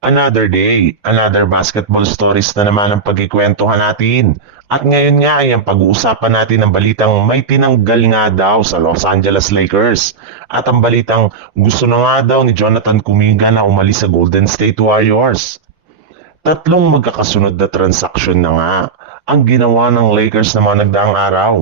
Another day, another basketball stories na naman ang pagkikwentuhan natin. At ngayon nga ay ang pag-uusapan natin ang balitang may tinanggal nga daw sa Los Angeles Lakers. At ang balitang gusto na nga daw ni Jonathan Kuminga na umalis sa Golden State Warriors. Tatlong magkakasunod na transaksyon na nga ang ginawa ng Lakers na mga nagdaang araw.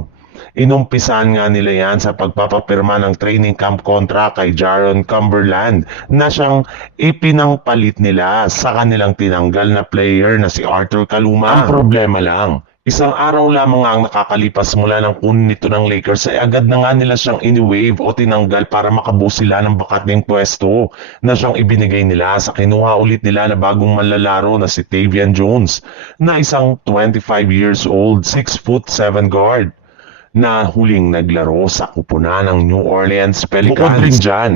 Inumpisahan nga nila yan sa pagpapapirma ng training camp contract kay Jaron Cumberland na siyang ipinangpalit nila sa kanilang tinanggal na player na si Arthur Kaluma. Ang problema lang, isang araw lamang nga ang nakakalipas mula ng kunin nito ng Lakers ay agad na nga nila siyang ini-waive o tinanggal para makabuo sila ng bakating pwesto na siyang ibinigay nila sa kinuha ulit nila na bagong manlalaro na si Tavian Jones na isang 25 years old, 6'7" guard na huling naglaro sa kupunan ng New Orleans Pelicans. Bukod rin dyan,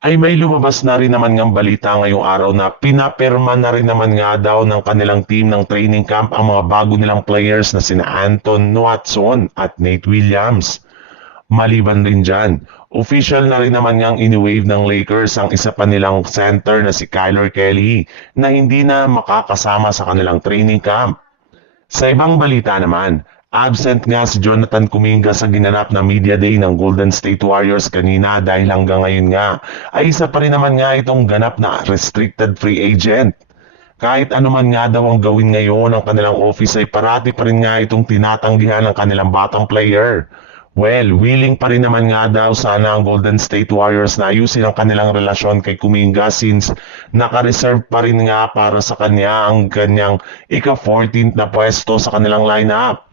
ay may lumabas na rin naman ng balita ngayong araw na pinapirma na rin naman nga daw ng kanilang team ng training camp ang mga bago nilang players na sina Anton Watson at Nate Williams. Maliban rin dyan, official na rin naman ngang ini-waive ng Lakers ang isa pa nilang center na si Kyler Kelly na hindi na makakasama sa kanilang training camp. Sa ibang balita naman, absent nga si Jonathan Kuminga sa ginanap na media day ng Golden State Warriors kanina dahil hanggang ngayon nga ay isa pa rin naman nga itong ganap na restricted free agent. Kahit anuman nga daw ang gawin ngayon ng kanilang office ay parati pa rin nga itong tinatanggihan ng kanilang batang player. Well, willing pa rin naman nga daw sana ang Golden State Warriors na ayusin ang kanilang relasyon kay Kuminga since naka-reserve pa rin nga para sa kanya ang kanyang ika-14th na pwesto sa kanilang lineup.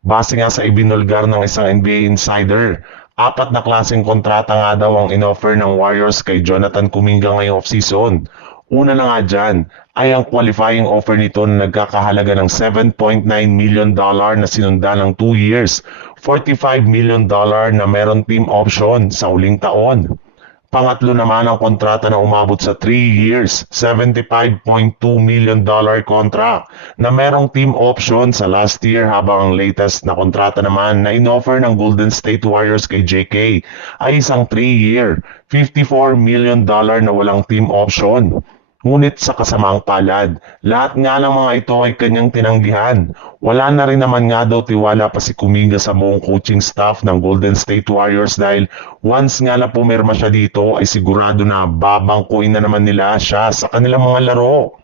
Base nga sa ibinulgar ng isang NBA insider, 4 na klaseng kontrata nga daw ang inoffer ng Warriors kay Jonathan Kuminga ngayong offseason. Una na nga dyan ay ang qualifying offer nito na nagkakahalaga ng $7.9 million na sinundan ng 2 years, $45 million na meron team option sa uling taon. Pangatlo naman ang kontrata na umabot sa 3 years, $75.2 million contract na merong team option sa last year habang ang latest na kontrata naman na inoffer ng Golden State Warriors kay JK ay isang 3-year, $54 million na walang team option. Ngunit sa kasamaang palad, lahat nga ng mga ito ay kanyang tinanggihan. Wala na rin naman nga daw tiwala pa si Kuminga sa buong coaching staff ng Golden State Warriors dahil once nga na pumirma siya dito ay sigurado na babangkuin na naman nila siya sa kanilang mga laro.